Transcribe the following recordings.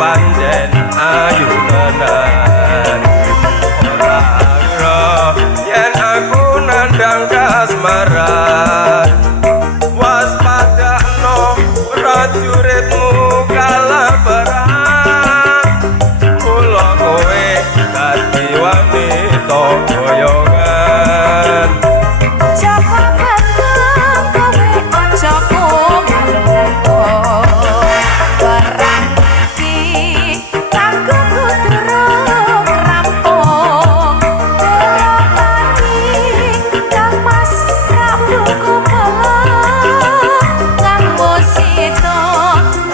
pancen ayu tenan ora ngira yen aku nandang kasmaran waspadakno prajuritmu kalaparan kula kowe dadi wanita boyongan Joko Bandung kowe aja kumangko barang iki kanggo kuturung rampung terapani kang Mas Prabu Kumala nganggo sita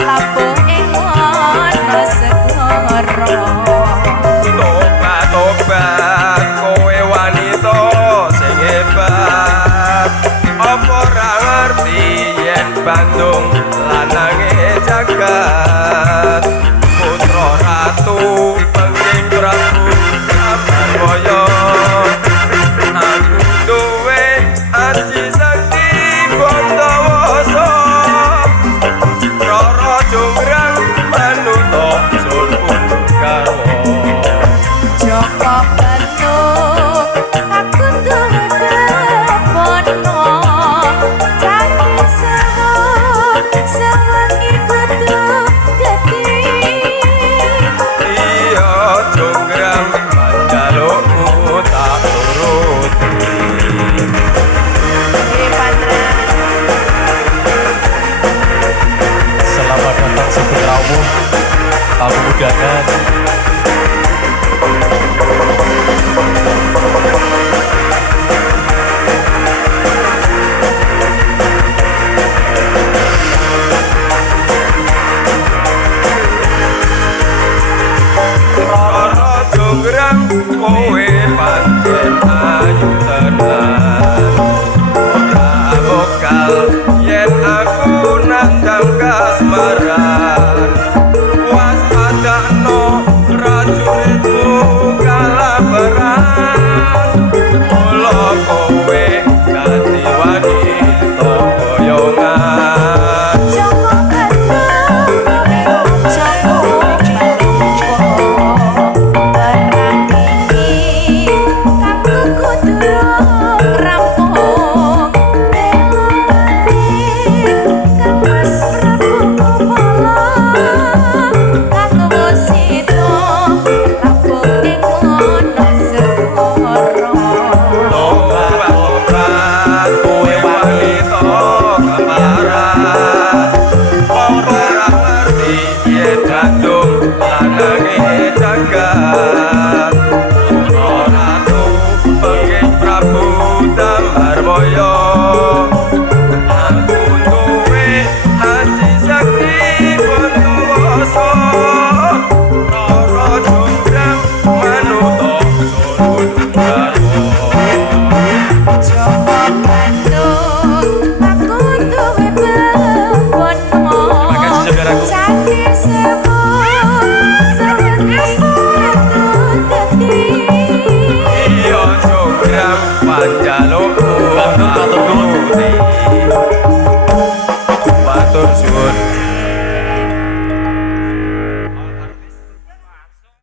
labuh ing wana segara tobat kowe wanita sing hebat apa ora ngerti yen Bandung lanange jagat putra ratu penging Prabu Kamarbaya aku duwe aji sakti Bondowasa Rara Jonggrang manuta sulpun garwa Joko Bandung aku duwe bepono saking sewengi kudu dadi iya Jonggrang panjalukmu tak turuti Selamat datang Sugeng Rawuh, tamu undangan. Rara Jonggrang kowe pancen ayu tenan ora bakal yen aku nandang kasmaran waspadakno prajuritmu kalaparan kula kowe dadi wanita boyongan Joko Bandung kowe aja kumangko barang iki kanggo kuturung rampung kang Mas Prabu Kumala nganggo sita labuh ing wana segara tobat kowe wanita kemaran ora ngerti yen Bandung lanange jagat putra ratu penging Prabu Kamarbaya aku duwe aji sakti Bondowasa Rara Jonggrang manuta sulpun garwa Joko Bandung aku duwe bepono Makasih, saudaraku. saking sewengi kudu dadi iya Jonggrang panjalukmu tak turuti matur suwun